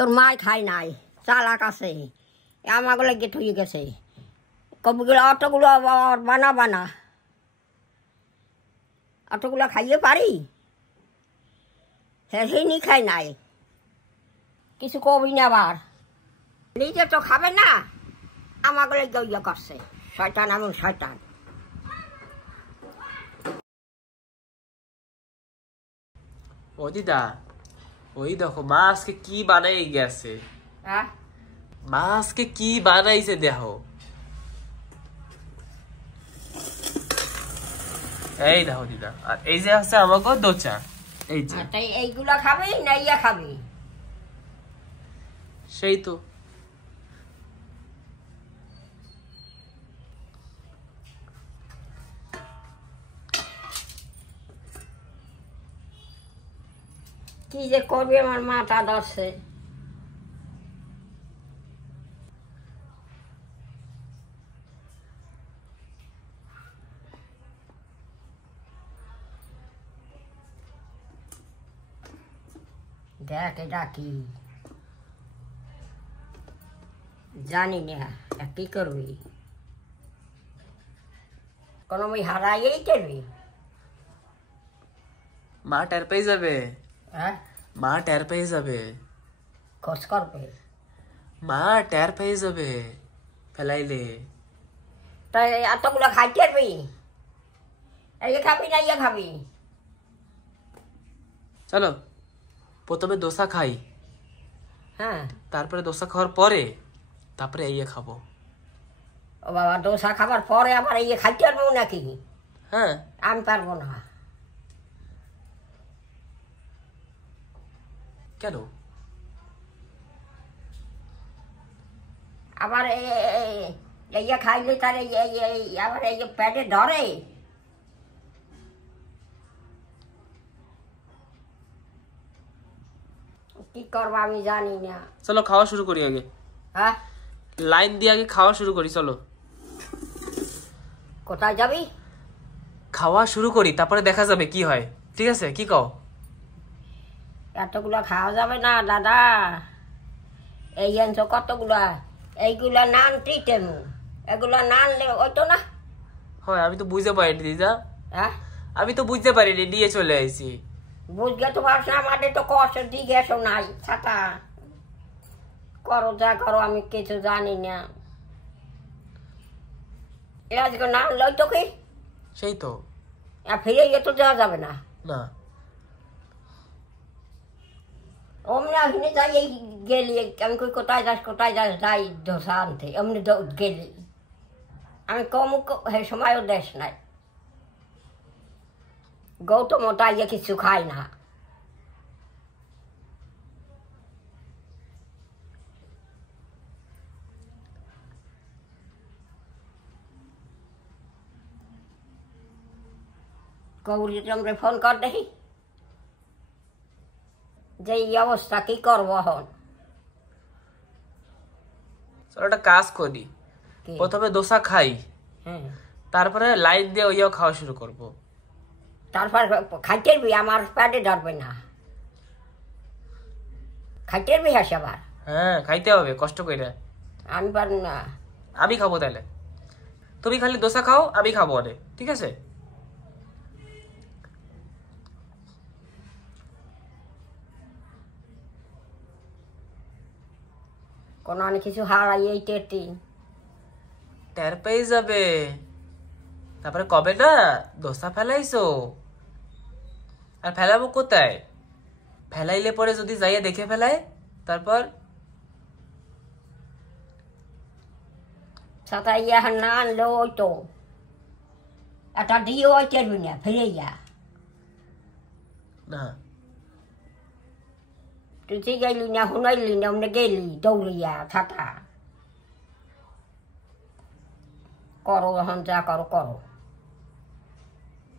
তোর মাই খাই নাই চালাক আছে আমাকে লেগে থুয়ে গেছে কবিগুলো অটোগুলো বানা বানা অটোগুলো খাইয়ে পারি সেই নি খাই নাই কিছু কবি না আবার নিজে তো খাবে না আমাকে লেগে ইয়ে করছে শয়তান এমন শয়তান ও দিদা ওই দেখো মা আজকে কি বানাই গেছে মা আজকে কি বানাইছে দেখো এই দেখো দিদা আর এই যে আছে আমাকে দোচা এই যে এইগুলা খাবি না ইয়া খাবি সেই তো কি যে করবি আমার মাথা ধরছে দেখ এটা কি জানি না কি করবি কোনো মই হারাইয়েই করবি মা টের পেয়ে যাবে হ্যাঁ মা টের পেয়ে যাবে খোঁজ করবে মা টের পেয়ে যাবে ফেলাইলে তাই এতগুলো খাইতে পারবি এই খাবি না ইয়ে খাবি চলো প্রথমে দোসা খাই হ্যাঁ তারপরে দোসা খাওয়ার পরে তারপরে এই খাবো ও বাবা দোসা খাবার পরে আবার ইয়ে খাইতে পারবো নাকি হ্যাঁ আমি পারবো না কেন আবার ইয়ে খাইলে তার আবার এই পেটে ধরে কি করবো আমি জানি না চলো খাওয়া শুরু করি আগে হ্যাঁ লাইন দিয়ে আগে খাওয়া শুরু করি চলো কোথায় যাবি খাওয়া শুরু করি তারপরে দেখা যাবে কি হয় ঠিক আছে কি কও এতগুলা খাওয়া যাবে না দাদা এই আনছ কতগুলা এইগুলা নান টিটেমু এগুলা নান ওই তো না হয় আমি তো বুঝতে পারিনি দিদা হ্যাঁ আমি তো বুঝতে পারিনি নিয়ে চলে আইছি বুঝতে তো পারছ না আমাদের তো কষ্ট দিকে এসো নাই ছাতা করো যা করো আমি কিছু জানি না আজকে নান লই তো কি সেই তো ফিরে গিয়ে তো দেওয়া যাবে না না অমনি আসলে যাই এই গেলি আমি কই কোথায় যাস যাই ধোসা আনতে অমনি গেলি আমি কম হে সময়ও দেশ নাই গৌতম ওটা ইয়ে কিছু খাই না গৌরী তোমরা ফোন কর দেখি যে এই অবস্থা কি করবো এখন চলো একটা কাজ করি প্রথমে দোসা খাই হ্যাঁ তারপরে লাইন দিয়ে ওইও খাওয়া শুরু করব তারপর খাইতে আমার পেটে ধরবে না খাইতে হাসি আবার হ্যাঁ খাইতে হবে কষ্ট করে আমি পারব না আমি খাবো তাহলে তুমি খালি দোসা খাও আমি খাবো অনেক ঠিক আছে কোনো অনেক কিছু হারাই টের পেয়ে যাবে তারপরে কবে না দোসা ফেলাইছো আর ফেলাবো কোথায় ফেলাইলে পরে যদি যাইয়া দেখে ফেলায় তারপর সাথে ইয়ে না আনলে ওই তো একটা দিয়ে ওই চলবি না ফিরে যা না তুই ঠিক গেলি না শুনাইলি না অমনে গেলি দৌড়িয়া ছাতা করো এখন যা করো করো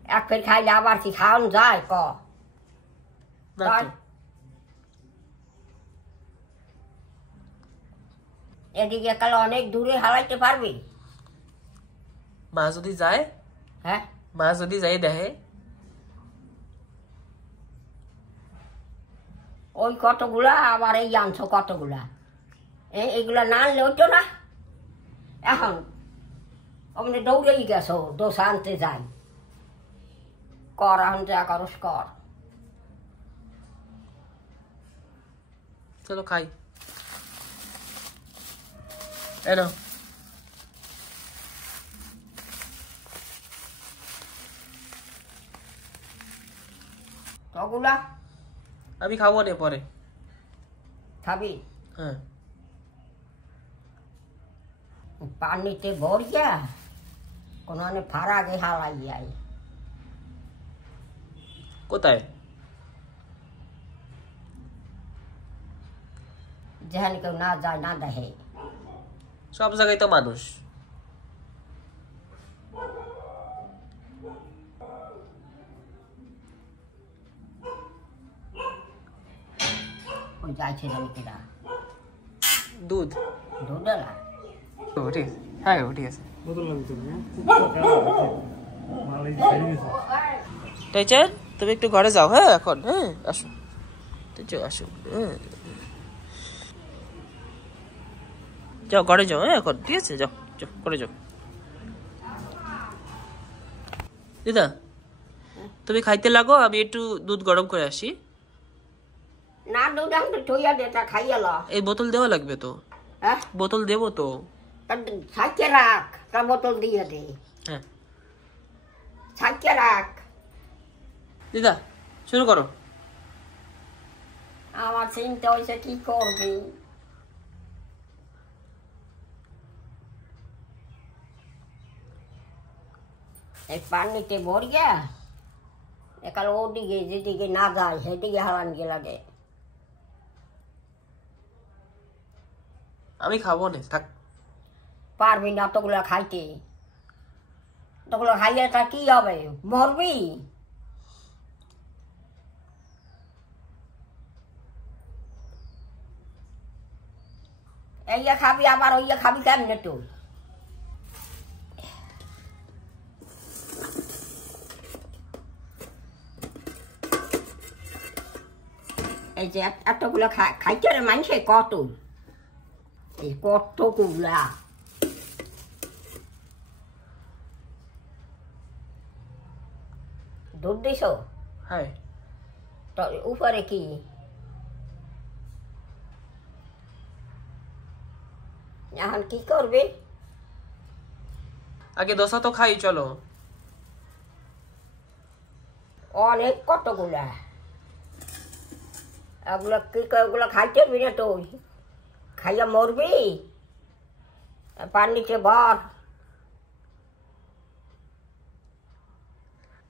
এক ফের খাইলে আবার কি খাওয়ান যায় ক এদিকে কাল অনেক দূরে হারাইতে পারবি মা যদি যায় হ্যাঁ মা যদি যাই দেখে ওই কতগুলা আবার এই আনছো কতগুলা, এইগুলা না আনলে হইতো না। এখন অমনি দৌড়েই গেছো দোসা আনতে যাই, কর এখন যা করস কর। চলো খাই। এনো তগুলা আমি খাবো নে পরে। খাবি? হ্যাঁ। পানিতে ভরিয়া কোনো ফারাগে হালাই যায়। কোথায়? যেখানে কেউ না যায় না দেখে। সব জায়গায় তো মানুষ। ওই যাইছে জানি কেনা দুধ দুধ এলা ঠিক আছে। হ্যাঁ ঠিক আছে। টাইচার তুমি একটু ঘরে যাও। হ্যাঁ এখন হ্যাঁ আসো, আসো। হ্যাঁ যাও ঘরে যাও। হ্যাঁ এখন ঠিক আছে, যাও যাও ঘরে যাও। দিদা তুমি খাইতে লাগো, আমি একটু দুধ গরম করে আসি। না দুধ আমি থইয়া দে, তা খাইয়া ল। এই বোতল দেওয়া লাগবে তো। হ্যাঁ বোতল দেবো তো। সাইকে রাখ, তা বোতল দিয়ে দে। হ্যাঁ সাইকে রাখ। দিদা শুরু করো। আমার চিন্তা হয়েছে কি করবি। এই পানিতে ভরিয়া একাল ওদিকে যেদিকে না যায় সেদিকে হারান গে লাগে। আমি খাবো না, থাক। পারবি না তোগুলা খাইতে, তোগুলো খাইয়ে তা কি হবে, মরবি। এইয়া খাবি আবার ওইয়া খাবি কেমনে তুই? এই যে এতগুলো খাইতে মানুষে কত, এই কতগুলা দুধ দিছ? হ্যাঁ তো উপরে কি এখন কি করবি? আগে দোসা তো খাই, চলো। অনেক কতগুলা, এগুলো কি ওগুলো খাইতে পারবি না তুই, খাইয়া মরবি। পানিতে ভর।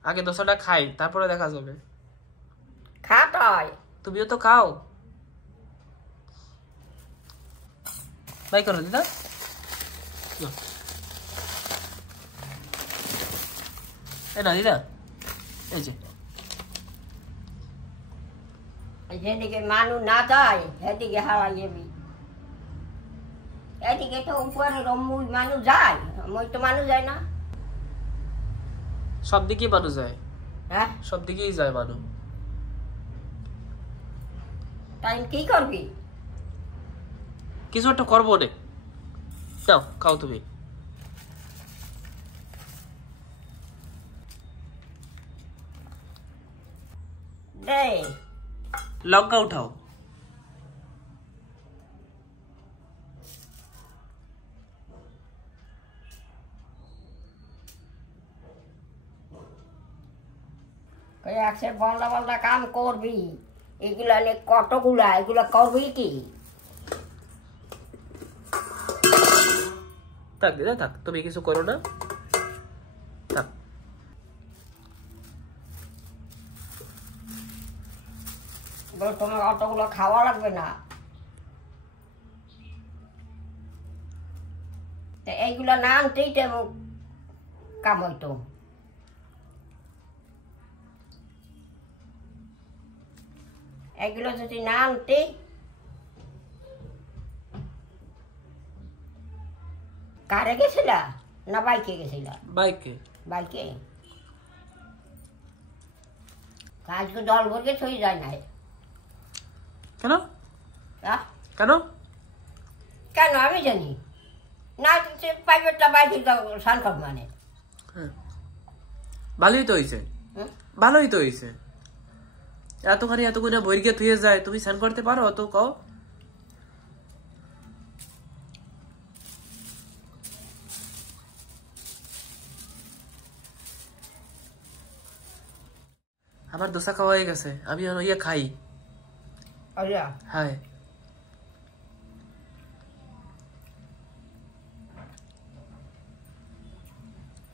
আগে দোসাটা খাই, তারপরে দেখা যাবে। খা তাই। তুমিও তো খাও। বাই করো দিদা। এই না দিদা, এই যে যেদিকে মানুষ না যায় সেদিকে হারাই যাবি। এদিকে তো উপরে মুই মানুষ যায়, মই তো মানুষ যায় না। সব দিকেই মানুষ যায়। হ্যাঁ সব দিকেই যায় মানুষ। তাই কি করবি? কিছু একটা করবো রে। যাও খাও তুমি। দে লঙ্কা উঠাও। একসে বলদা বলদা কাম করবি, এগুলা নিয়ে কতগুলা, এগুলা করবি কি? থাক দিদা থাক, তুমি কিছু করো না, থাক। তোমার অতগুলো খাওয়া লাগবে না। এইগুলা না আনতেই তো কাম হইতো। এগুলো যদি না আনতে, কারে গেছিলা না বাইকে গেছিলা? বাইকে। বাইকে আজকে জল ভরকে ছুঁয়ে যায় না। কেন কেন কেন আমি জানি না, প্রাইভেটটা বাইরে সানকট মানে ভালোই তো হয়েছে, ভালোই তো হয়েছে। এতখানি এতগুলো বইকে থুয়ে যায়, তুমি স্নান করতে পারো? তো কও। আমার দোসা খাওয়া হয়ে গেছে, আমি ইয়ে খাই।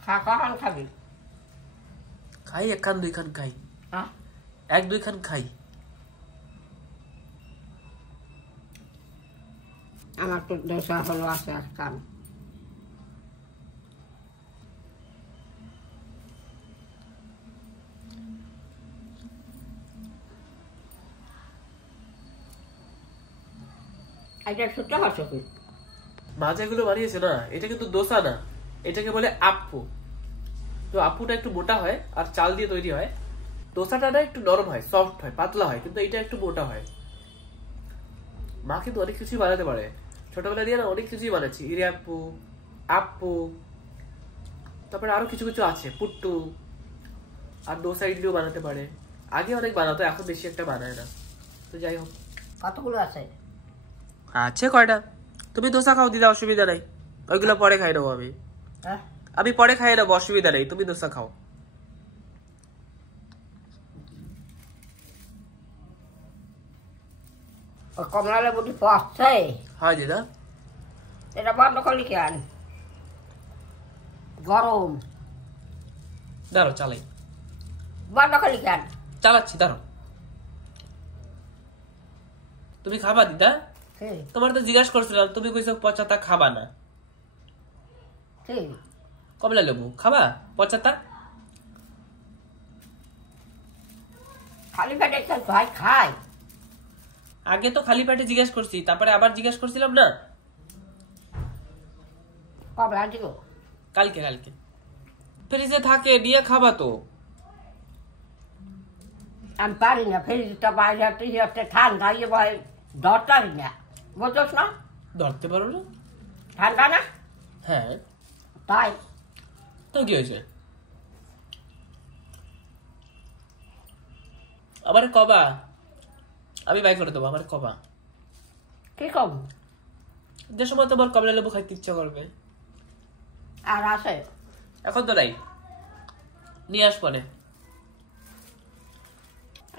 হ্যাঁ খাবি? খাই, এক খান দুই খান খাই, এক দুই খান খাই। আমার তো দোসা হলো আছে এক খান। মা যেগুলো বানিয়েছে না, এটা কিন্তু দোসা না, এটাকে বলে আপ্পু। তো আপ্পুটা একটু মোটা হয় আর চাল দিয়ে তৈরি হয়। দোসাটা না একটু নরম হয়, সফট হয়, পাতলা হয়, কিন্তু এটা একটু মোটা হয়। মা কিন্তু অনেক কিছুই বানাতে পারে। ছোটবেলা দিয়ে না অনেক কিছুই বানাচ্ছি, ইরিয়াপ্পু, আপ্পু, তারপরে আরো কিছু কিছু আছে, পুট্টু, আর দোসা ইডলিও বানাতে পারে। আগে অনেক বানাতো, এখন বেশি একটা বানায় না। তো যাই হোক, কতগুলো আছে? আছে কয়টা। তুমি দোসা খাও দিদা, অসুবিধা নাই, ওইগুলো পরে খাই নেবো আমি। আমি পরে খাই নেবো, অসুবিধা নেই, তুমি দোসা খাও। কমলা লেবুটি পচছে। হয় দিদা, এটা বন্ধ করলি কেন? গরম। দাঁড়ো চালাই। বন্ধ করলি কেন? চালাচ্ছি, দাঁড়ো। তুমি খাবা দিদা? তোমার তো জিজ্ঞাসা করছিলাম, তুমি কইছো পচাতা খাবা না। কমলা লেবু খাবা? পচাতা খালি পেটে ভাই খাই। আগে তো খালি পেটে জিজ্ঞাসা করছি, তারপরে আবার জিজ্ঞাসা করছিলাম না। কমলা দিব কালকে, কালকে ফ্রিজে থাকে, দিয়ে খাবা তো। আমি পারি না, ফ্রিজটা বাইরে ঠান্ডা, ইয়ে ভাই ধরতারি না, বুঝছ না? ধরতে পারো না? ঠান্ডা না? হ্যাঁ তাই তো কি হয়েছে? আবার কবা? আমি বাই করে দেবো, আমার কবা। কি কম? যে সময় তোমার কমলা লেবু খাইতে ইচ্ছা করবে। আর আছে? এখন তো নাই, নিয়ে আসবো না।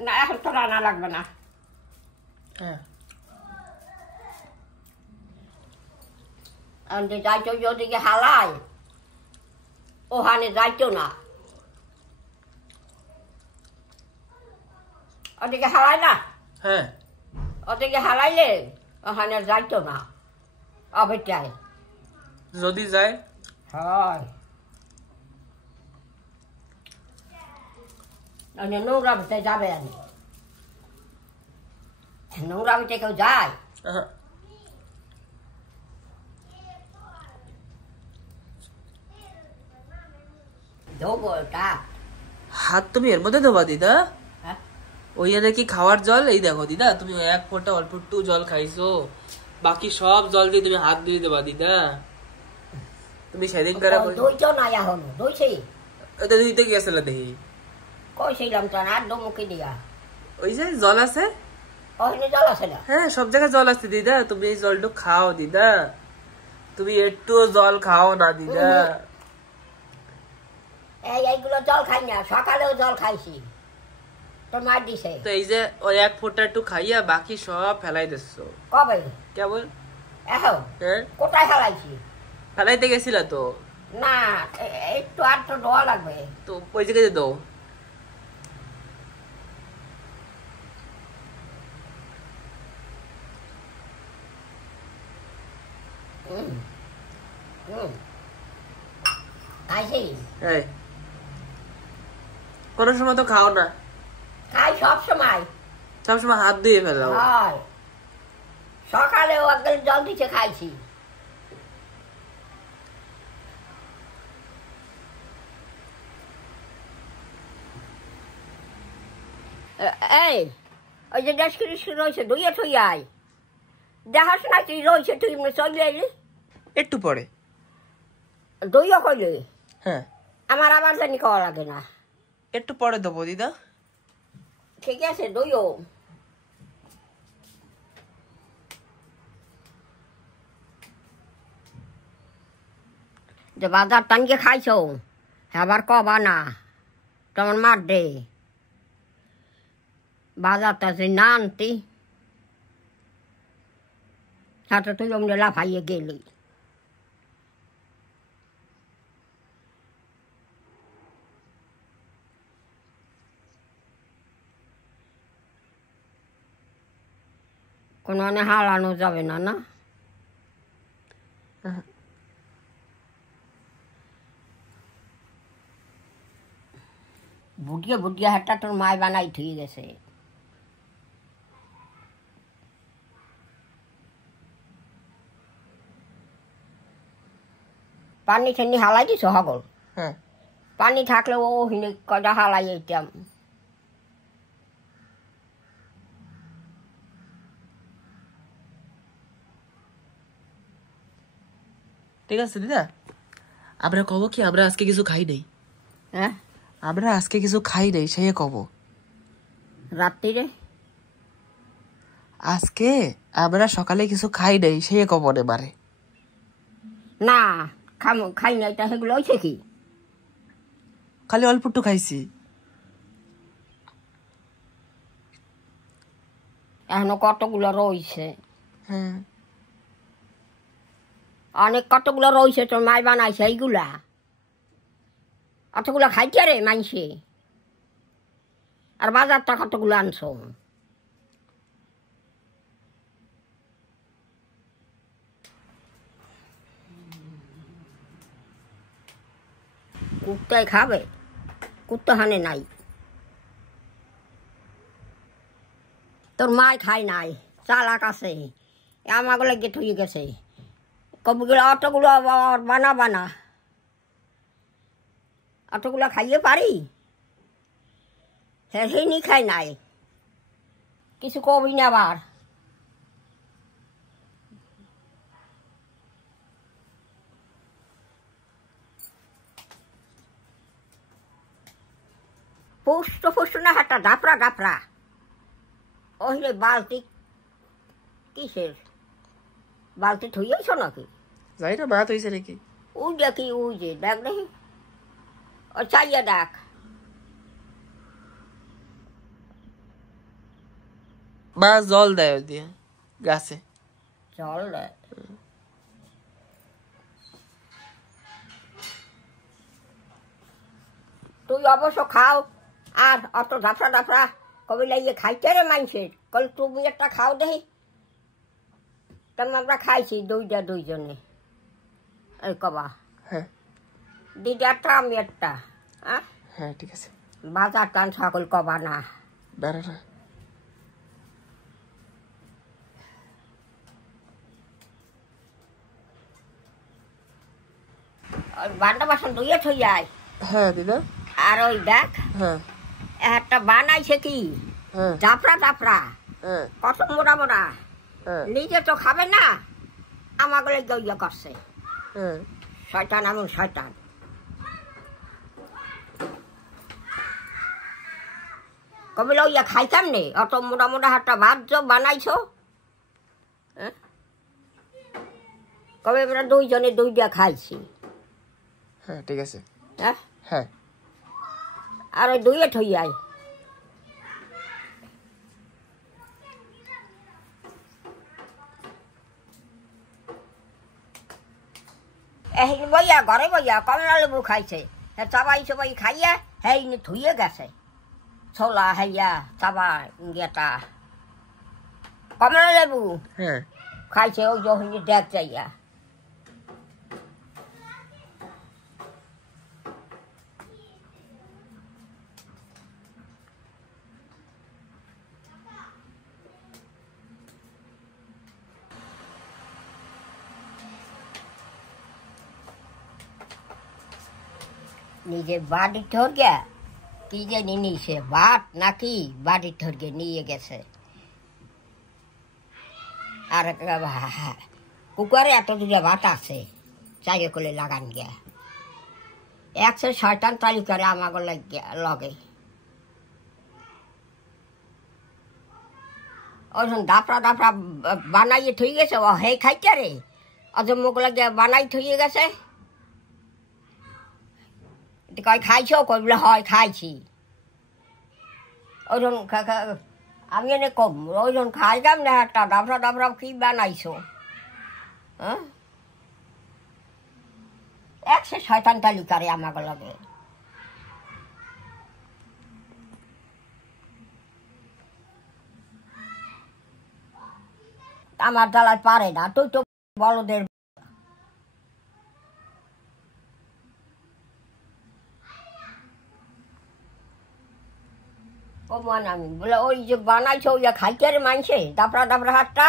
না এখন তো রান্না লাগবে না। হ্যাঁ যাইতো ওদিকে হালাই, ওখানে যাইতো না। ওদিকে হালাই না? হ্যাঁ ওদিকে হালাইলে ওখানে যাইতো না অবেটায়। যদি যায় হয় নোংরা ভিতরে যাবে, আমি নোংরা ভিতরে কেউ যায়? দেবো ওটা। হাত তুমি এর মধ্যে দেবা দিদা? ওই নাকি খাওয়ার জল, এই দেখো দিদা, তুমি এক ফোঁটা অল্প একটু জল খাইছো, বাকি সব জল দিয়ে তুমি হাত দিয়ে দেবা দিদা। তুমি সেদিন করে দইটাও নাই এখন, দইছি দিতে গেছিল দেখি, কইছিলাম তো না, দমুকি দিয়া। ওই যে জল আছে, ওখানে জল আছে না? হ্যাঁ সব জায়গায় জল আছে দিদা, তুমি এই জলটা খাও দিদা, তুমি একটু জল খাও না দিদা। এইগুলো জল খাই না, সকালেও জল খাইছি, তোর মা দিছে। তো এই যে ওই এক ফোঁটা একটু খাইয়া বাকি সব ফেলাই দিচ্ছো। কবে? কেবল এখন? হ্যাঁ কোথায় ফেলাইছি? ফেলাইতে গেছিলা তো? না একটু আর তো ধোয়া লাগবে। তো ওই জায়গায় দাও। খাইছি? কোনো সময় তো খাও না। খাই সব সময়, সবসময় হাত দিয়ে ফেলাও। সকালেও একদিন জল দিতে খাইছি। এই ওই যে ডেস্ক্রিপশন রয়েছে দুইয়ে থই আয় দেখাস না তুই রয়েছে তুই এমনি চলে এলি একটু পরে দুইও কইলে হ্যাঁ আমার আবার জানি খাওয়া লাগে না একটু পরে দেবো দিদা ঠিক আছে দুইও যে বাজার টানকে খাইছো আবার কবা না তোমার মার দে বাজারটা যে না আনতি সাথে তুই অমনি লাফাইয়ে গেলি কোনো মানে হারানো যাবে না না বুটিয়ে বুটিয়ে হাতটা তোর মায় বানাই থুয়ে গেছে পানি ঠান্ডি হালাই দিছ হগল হ্যাঁ পানি থাকলে ও হিনে কটা হালাই যেতাম ঠিক আছে দিদা আমরা কব কি আমরা আজকে কিছু খাই নাই হ্যাঁ আমরা আজকে কিছু খাই নাই সেই কব রাত্রিরে আজকে আমরা সকালে কিছু খাই নাই সেই কব এবারে না খাই নাই তা সেগুলো হয়েছে কি খালি অল্প একটু খাইছি এখনো কতগুলো রয়েছে হ্যাঁ অনেক কতগুলো রয়েছে তোর মায় বানাইছে এইগুলা অতগুলো খাইতে রে মাইসে আর বাজারটা কতগুলো আনছো কুত্তায় খাবে কুত্তা হানে নাই তোর মায় খায় নাই চালাক আছে আমাগুলো গেট হয়ে গেছে কবিগুলো অতগুলো বানা বানা অতগুলো খাইয়ে পারি হ্যাঁ সেই নি খাই নাই কিছু কবি না আবার পুষ্ট ফুষ্ট না হাতটা ডাপড়া ডাপড়া ওইলে বালতি কিসের বালতি থইয়েছ নাকি যাই না ভাত হয়েছে নাকি ওই দেখি ওই যে দেখ দেখি ও চাইয়া দেখ মা জল দেয় ওই দিয়ে গাছে জল দেয় তুই অবশ্য খাও আর অত ঝাপড়া ঝাপড়া কবি লাগিয়ে খাইতে রে মানুষের কল তুমি একটা খাও দেখি তেমন আমরা খাইছি দুইজনে এই কবা হ্যাঁ দিদি একটা আমি একটা হ্যাঁ হ্যাঁ ঠিক আছে বাজার টান সকল কবা না বেড়া না ওই বান্ডা বাসন ধুয়ে থই যায় হ্যাঁ দিদা আর ওই দেখ হ্যাঁ একটা বানাইছে কি হ্যাঁ জাফরা জাফরা হ্যাঁ কত মোটা মোটা হ্যাঁ নিজে তো খাবে না আমাগুলো ইয়ে করছে হ্যাঁ শয়তান এমন শয়তান কবিল ইয়া খাইতাম নে অত মোটা মোটা হাতটা ভাত বানাইছো কবে আমরা দুইজনে দুইটা খাইছি হ্যাঁ ঠিক আছে হ্যাঁ হ্যাঁ আর ওই দুইয়ে থই আয় এই বইয়া ঘরে বইয়া কমলা লেবু খাইছে চাবাই চবাই খাইয়া হেই ধুয়ে গেছে ছোলা হাইয়া চাবা গেটা কমলা লেবু হ্যাঁ খাইছে ওই যখন দেখ যাইয়া নিজে বাড়ি ধরগে কি জানি নিছে ভাত নাকি বাড়ি ধরগে নিয়ে গেছে আর কুকারে এত দুটা ভাত আছে চাইয়ে করে লাগান গিয়া 100 তালিকারে আমাকে লগে ওজন দাপড়া দাপড়া বানাইয়ে থই গেছে ও হে খাইতে রে অজ মুখ লাগে বানাই থইয়ে গেছে কয় খাইছ কই বলে হয় খাইছি ওজন আমি এনে কম ওজন খাইলাম না একটা দাপড়া দাপড়া কি বানাইছো হ্যাঁ 100 তালিকারে আমাকে লগে আমার দালায় পারে না তুই তো বলদের ও মান আমি বলে ওই যে বানাইছো ওই খাইতে রে মানছে দাপড়া দাপড়া হাতটা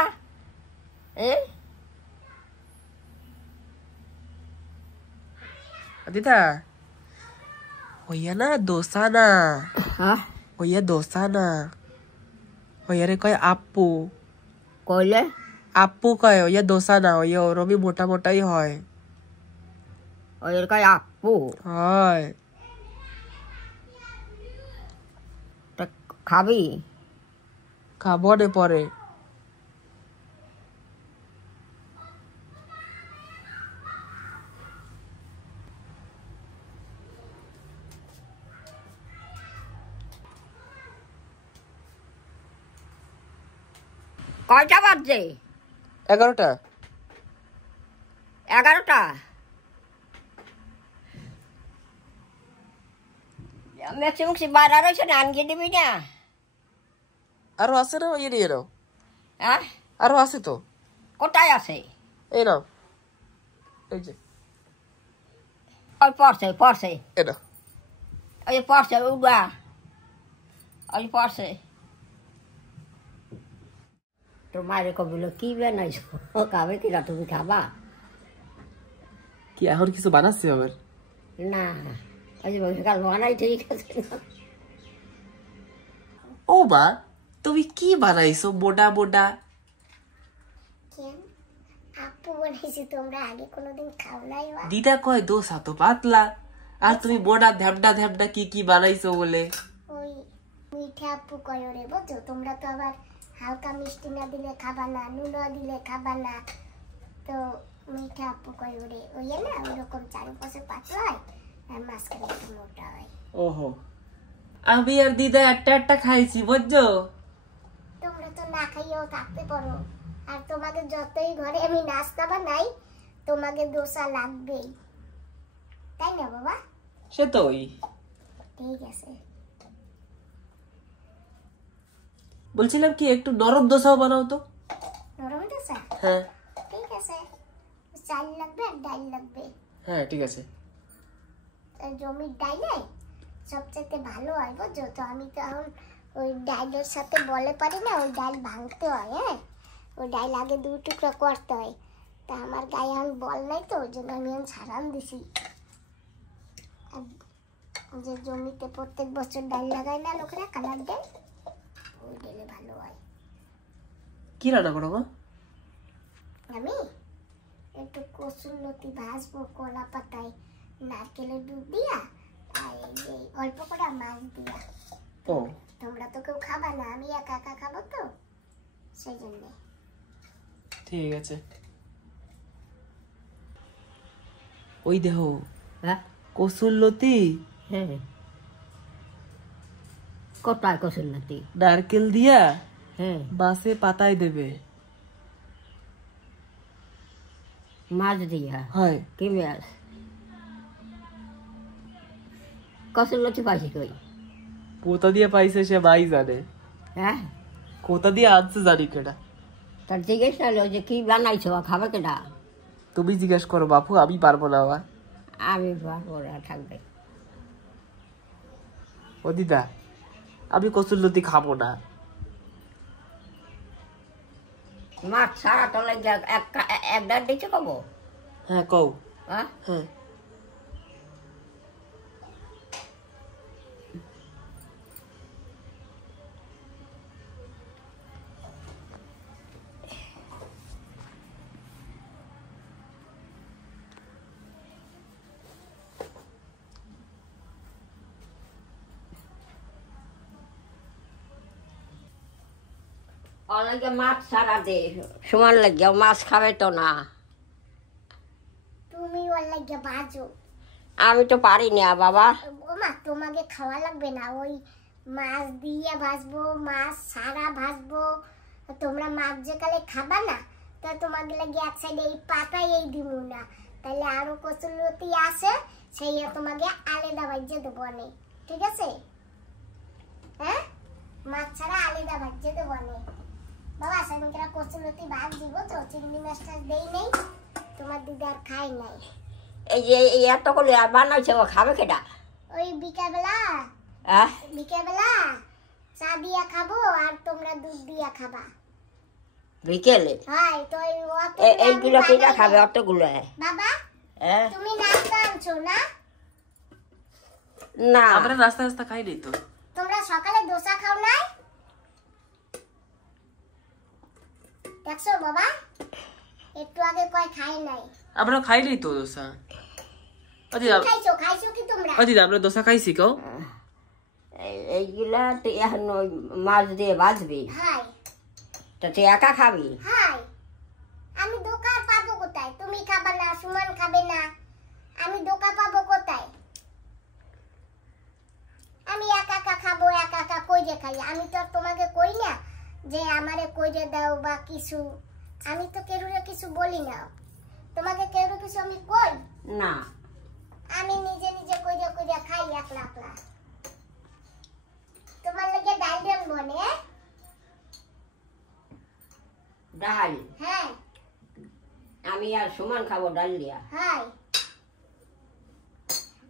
দিদা ওইয়া না দোসা না ওইয়া দোসা না ওইয়ারে কয় আপু কইলে আপু কয় ওইয়া দোসা না ওইয়া ওরমই মোটা মোটাই হয় ওইয়ের কয় আপু হয় খাবি খাবো নে পরে কয়টা বাজছে 11টা ম্যাক্সিমাম বাইরে রয়েছে না আনকে দিবি না আরো আছে না ইয়ে নিয়ে নাও হ্যাঁ আরো আছে তো কোথায় আছে এই নাও এই যে ওই পড়ছে এই নাও ওই পড়ছে উড়া ওই পড়ছে তোর মায়ের কবিল কি বানাইছো খাবে কিনা তুমি খাবা কি এখন কিছু বানাচ্ছি আবার না ওই যে কাল বানাই ঠিক আছে ও মা তুমি কি বানাইছো মোটা মোটা আপু বানাইছি তোমরা আগে কোনোদিন খাও নাই দিদা কয় দোসা তো পাতলা আর তুমি মোটা ধ্যাবডা ধ্যাবডা কি বানাইছো বলে ওই মিঠা আপু কয় রে বুঝছো তোমরা তো আবার হালকা মিষ্টি না দিলে খাবা না নুন দিলে খাবা না তো মিঠা আপু কয় ওরে ওই না ওরকম চারপাশে পাতলা হয় আর মাঝখানে একটু মোটা হয় ওহো আমি আর দিদা একটা খাইছি বুঝছো তোমরা তো না খাইয়েও থাকতে পারো আর তোমাদের যতই ঘরে আমি নাস্তা বানাই তোমাকে দোসা লাগবেই তাই না বাবা সে তোই ঠিক আছে বলছিলাম কি একটু নরম দোসাও বানাও তো নরম দোসা হ্যাঁ ঠিক আছে চাল লাগবে আর ডাল লাগবে হ্যাঁ ঠিক আছে জমির ডাইলে সবচেয়ে ভালো হয় বুঝছো তো আমি তো এখন ওই ডাইলের সাথে বলে পারি না ওই ডাল ভাঙতে হয় হ্যাঁ ওই ডাল আগে 2 টুকরা করতে হয় তা আমার গায়ে এখন বল নাই তো ওই জন্য আমি এখন ছাড়ান দিছি যে জমিতে প্রত্যেক বছর ডাল লাগায় না লোকেরা কালার ডাল ওই ডালে ভালো হয় কি রান্না করো মা আমি একটু কসুর লতি ভাজবো কলা পাতায় নারকেলের দুধ দিয়া আর এই অল্প করে মাছ দিয়া ও তোমরা তো কেউ খাবা না আমি একা একা খাবো তো সেই জন্য ঠিক আছে ওই দেখো হ্যাঁ কসুর লতি হ্যাঁ কোথায় কসুর নাতি নারকেল দিয়া হ্যাঁ বাসে পাতায় দেবে মাছ দিয়া হয় কি মাছ কসুর লতি পাইছি কই কোথা দিয়ে পাইছে সে মাই জানে হ্যাঁ কোথা দিয়ে আনছে জানি কেটা তার জিজ্ঞেস করলো যে কি বানাইছো খাবে কেটা তুমি জিজ্ঞেস করো বাপু আমি পারবো না বাবা আমি পারবো না থাকবে ও দিদা আমি কসুর লতি খাবো না মাছ সারা তলে এক ডাল দিচ্ছে কবো হ্যাঁ কও হ্যাঁ হ্যাঁ অনেকে মাছ ছাড়া দে সমান লাগে মাছ খাবে তো না। তুমি ওর লাগে ভাজো। আমি তো পারি না বাবা। ও মা তোমাকে খাওয়া লাগবে না, ওই মাছ দিয়ে ভাজবো, মাছ ছাড়া ভাজবো। তোমরা মাছ যে কালে খাবা না, তা তোমাকে লাগে এক সাইডে এই পাতা এই দিব না, তাহলে আরো কচুলতি আছে সেই তোমাকে আলাদা ভাজে দেবো নে, ঠিক আছে? হ্যাঁ, মাছ ছাড়া আলাদা ভাজে দেবো নে বাবা। সামনে কচুলতি ভাজ দিব তো, চিংড়ি মাছটা দেই নেই, তোমার দিদি আর খাই নাই। এই যে এতগুলো বানাইছে ও খাবে কেটা? ওই বিকালবেলা বিকেলবেলা চা দিয়া খাবো আর তোমরা দুধ দিয়া খাবা বিকেলে। হাই তো এইগুলো কেটা খাবে অতগুলো? বাবা তুমি নাস্তা আনছো না? না আমরা নাস্তা নাস্তা খাই নাই তো। তোমরা সকালে দোসা খাও নাই? দেখছো বাবা, একটু আগে কয় খাই নাই। আমরা খাই নাই তো দোসা। খাইছো খাইছো কি তোমরা? দিদা আমরা দোসা খাইছি কও। এইগুলা তো এখন ওই মাছ দিয়ে ভাজবি। হাই তো তুই একা খাবি? হাই আমি দোকান পাবো কোথায়? তুমি খাবে না, সুমন খাবে না, আমি দোকান পাবো কোথায়? আমি একা একা খাবো, একা একা কইরে খাই। আমি তো তোমাকে কই না যে আমারে কইরে দাও বা কিছু, আমি তো কেউরে কিছু বলি না। তোমাকে কেউরে কিছু আমি কই না, আমি নিজে নিজে কইরে কইরে খাই একলা একলা। তোমার লাগে ডাল ডাল বনে? ডাল? হ্যাঁ আমি আর সুমন খাবো ডাল দিয়া। হাই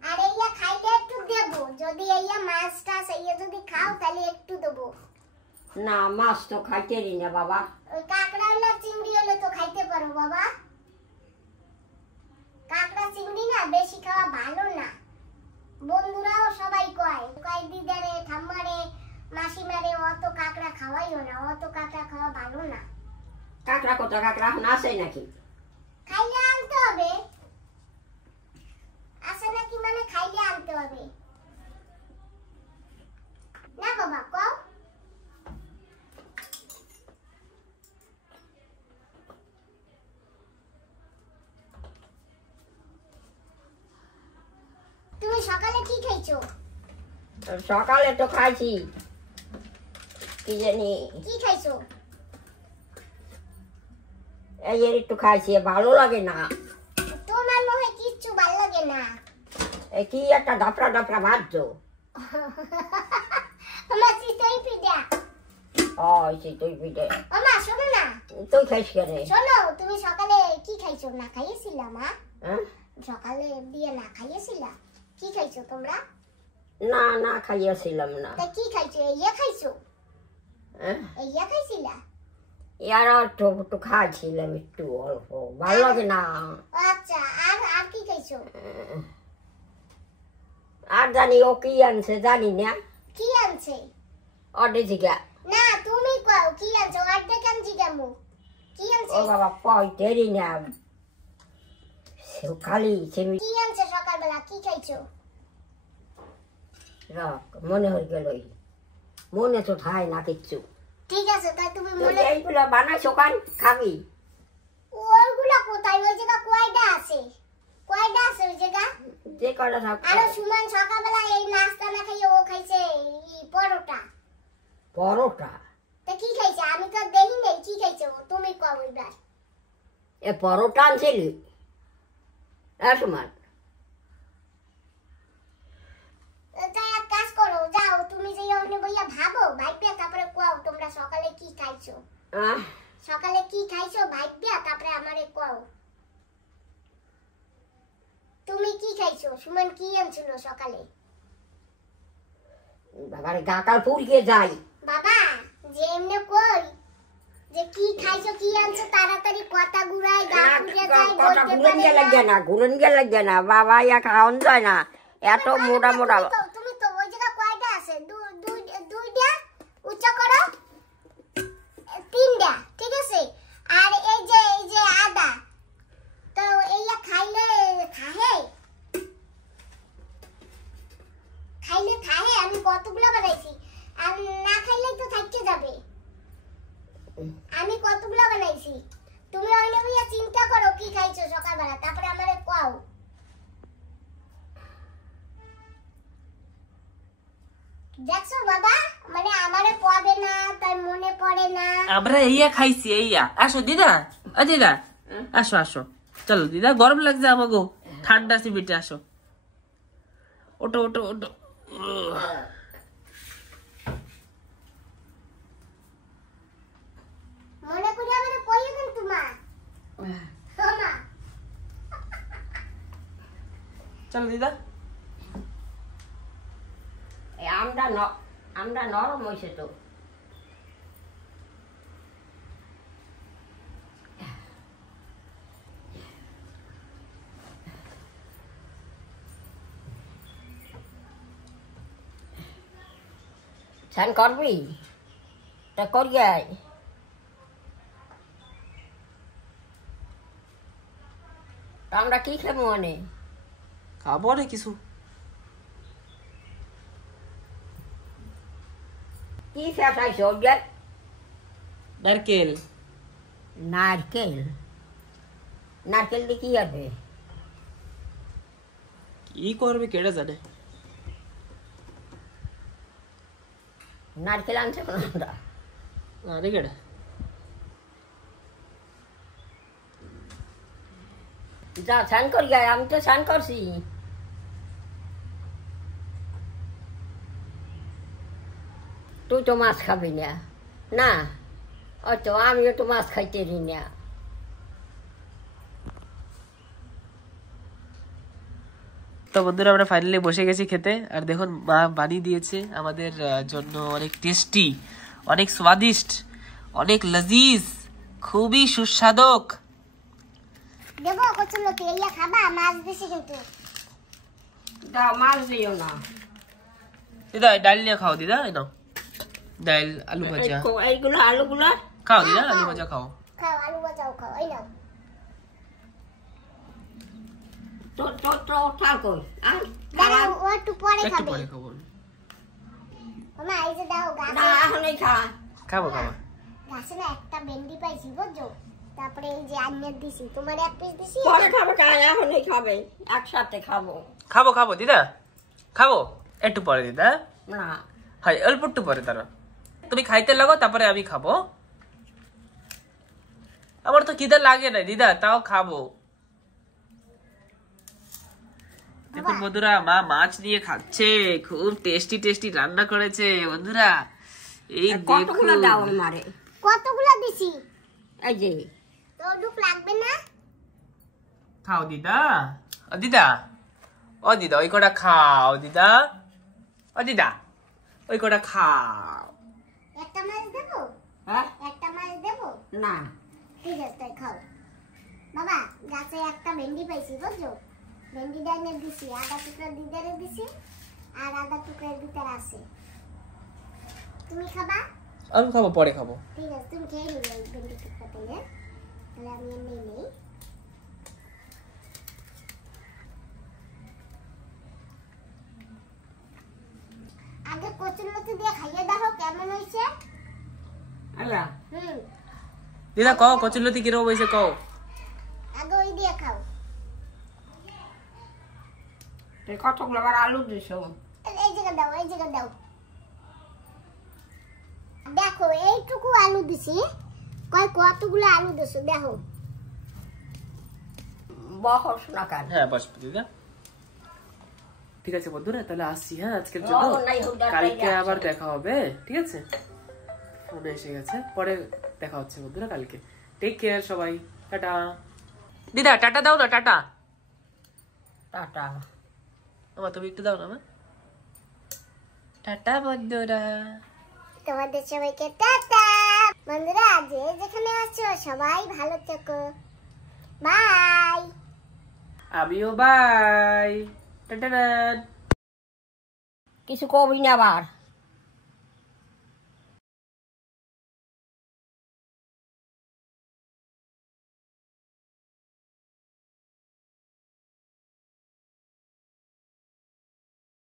আর এইয়া খাইলে একটু দেবো, যদি এইয়া মাছ টাছ এইয়া যদি খাও তাহলে একটু দেবো। না মাছ তো খাইতে রি না বাবা। ওই কাঁকড়া হলে চিংড়ি হলে তো খাইতে পারো বাবা। কাঁকড়া চিংড়ি না বেশি খাওয়া ভালো না, বন্ধুরাও সবাই কয় কয় দিদারে ঠাম্মারে মাসিমারে অত কাঁকড়া খাওয়াইও না, অত কাঁকড়া খাওয়া ভালো না। কাঁকড়া কত কাঁকড়া এখন আসে নাকি? খাইলে আনতে হবে, আসে নাকি মানে খাইলে আনতে হবে না বাবা কও। তুমি সকালে কি খাইছো? সকালে তো খাইছি কি জানি কি খাইছো? এই একটু খাইছি, ভালো লাগে না। তোমার মনে কিচ্ছু ভালো লাগে না। কি একটা ডাপড়া ডাপড়া ভাজছো। আমার চিতই পিঠা। তুই পিঠে। আমা শোনো না, তুই খাইস কেন? শোনো তুমি সকালে কি খাইছো? না খাইয়েছিলা মা? হ্যাঁ? সকালে দিয়ে না খাইয়েছিলা? কি খাইছো তোমরা? না না খাইয়াছিলাম না। তা কি খাইছো? এইয়া খাইছো? হ্যাঁ? এইয়া খাইছিলা? ইয়ার একটু খাইছিলাম, একটু অল্প, ভালো লাগে না। আচ্ছা আর আর কি খাইছো? আর জানি ও কি আনছে জানি না। কি আনছে? অর্ডে জিগা। না তুমি কও কি আনছো? আড্ডা কান জিগামু কি ও আনছে? বাবা কইতেরি না, খালি সেমি কি আনছে সকালবেলা? কি খাইছো? রাখ, মনে হয়ে গেল, মনে তো থাই না কিচ্ছু। ঠিক আছে তাই তুমি মনে এইগুলো বানাইছো কান খাবি? ওইগুলা কোথায়? ওই জায়গা কয়টা আছে? কয়টা আছে ওই জায়গা? যে কটা থাক। আর সুমন সকালবেলা এই নাস্তা না খাইয়ে ও খাইছে পরোটা। পরোটা? তা কি খাইছে? আমি তো দেখি নাই কি খাইছে ও, তুমি কও এবার। এ পরোটা আনছিলি? সমান তাই এক কাজ করো, যাও তুমি যে অন্য বইয়া ভাবো, ভাইপিয়া তারপরে কও তোমরা সকালে কি খাইছো। সকালে কি খাইছো ভাইপিয়া তারপরে আমারে কও তুমি কি খাইছো। সুমন কি আনছিল সকালে? বাবার গাকাল পুড়িয়ে যাই। বাবা যে এমনি কই যে কি খাইছো কি আনছো তাড়াতাড়ি কথা ঘুরাই গা পুড়ে যায়, কথা বলতে ঘুরেন পারে গে লাগবে না, ঘুরেন গে লাগবে না বাবা, ইয়া খাওয়ান যায় না এত মোটা মোটা। তুমি তো ওই জায়গা কয়টা আছে? দুইটা উচ্চা করো, তিনটা, ঠিক আছে? আর এই যে আদা তো এইয়া খাইলে খাহে আমি কতগুলো বানাইছি, আর না খাইলে তো থাকতে যাবে। কি খাইছো সকালবেলা তারপরে আমারে কও। দেখছো বাবা মানে আমারে কবে না তার মনে পড়ে না। আমরা এইয়া খাইছি এইয়া। আসো দিদা, ও দিদা আসো আসো, চলো দিদা, গরম লাগছে আমাকে, ঠান্ডা আছে পিঠে, আসো, ওটো ওটো ওটো। মনে করে আমারে কইও কিন্তু মা। মা চলো দিদা। এই আমটা নরম হয়েছে তো। স্নান করবি? তা করিয়ে আয়। তা আমরা কি খাবো মানে? খাবো না কিছু। কি ফেটাইছো ওটা? নারকেল। নারকেল? নারকেল দিয়ে কি হবে? কি করবে কেডা জানে। নারকেল আনছে কোনো আমরা? আরে কেডা? যা স্নান করিয়ে আয়, আমি তো স্নান করছি। তুই তো মাছ খাবি না? না, ও তো আমিও তো মাছ খাইতে রি না। তো বন্ধুরা আমরা ফাইনালি বসে গেছি খেতে, আর দেখুন মা বানিয়ে দিয়েছে আমাদের জন্য অনেক টেস্টি, অনেক স্বাদিষ্ট, অনেক লজিজ, খুবই সুস্বাদক। দেবো কচুলতি এইয়া খাবা মাছ দিছি কিন্তু। দাও, মাছ দিও না। দিদা ডাল নিয়ে খাও, দিদা এই নাও ডাল, আলু ভাজা এইগুলো আলুগুলো খাও, দিদা আলু ভাজা খাও। খাও আলু ভাজাও খাও, এই নাও। তো থাল কই আর দাঁড়াও ও একটু পরে একটু খাবে। পরে খাবো। মা এই যে দাও না, গাছে এখনই খা। খাবো খাবো। গাছে না একটা ভেন্ডি পাইছি বুঝছো, তারপরে এই যে আন্নের দিছি, তোমার এক পিস দিছি। পরে খাবো, এখনই খাবে, একসাথে খাবো। খাবো খাবো দিদা, খাবো একটু পরে দিদা। না, হ্যাঁ অল্প একটু পরে, তারা তুমি খাইতে লাগো তারপরে আমি খাবো। আমার তো খিদে লাগে না দিদা, তাও খাবো। দেখুন বন্ধুরা, মা মাছ নিয়ে খাচ্ছে, খুব টেস্টি টেস্টি রান্না করেছে বন্ধুরা। এই কতগুলো দেখুন, দাও মারে? কতগুলো দিছি? এই যে তো দুঃখ লাগবে না? খাও দিদা। ও দিদা, ও দিদা ওই কটা খাও দিদা, ও দিদা ওই কটা খাও। একটা মাছ দেবো? হ্যাঁ, একটা মাছ দেবো? না ঠিক আছে তাই খাও। বাবা গাছে একটা ভেন্ডি পাইছি বুঝছো, ভেন্ডি ডাইনে দিছি, আধা টুকরা দিদারে দিছি আর আধা টুকরা দিদার আছে। তুমি খাবা? আমি খাবো, পরে খাবো। ঠিক আছে তুমি খেয়ে নিবে এই ভেন্ডি টুকরা তাহলে। তাহলে আমি এমনি নেই। আগে কচুরলতি দিয়ে খাইয়ে দেখো কেমন হয়েছে। আল্লাহ, দিদা কও কচুলতি কিরকম হয়েছে কও। আগে ওই দিয়ে খাও। তুই কতগুলো আবার আলু দিছো? এই জায়গা দাও, এই জায়গা দাও। দেখো এইটুকু আলু দিছি, কতগুলো আলু দিছো দেখো। বহস না কেন? হ্যাঁ বসবো দিদা। ঠিক আছে বন্ধুরা, তাহলে আসছি হ্যাঁ আজকের জন্য। কালকে আবার দেখা হবে, ঠিক আছে? ফোন এসে গেছে, পরে দেখা হচ্ছে বন্ধুরা কালকে। টেক কেয়ার সবাই, টাটা। দিদা টাটা দাও না, টাটা। টাটা। আমার তুমি একটু দাও না আমার। টাটা বন্ধুরা। তোমাদের সবাইকে টাটা। বন্ধুরা যে যেখানে আছো সবাই ভালো থেকো, বাই। আমিও বাই, টাটা। কিছু কবি না আবার।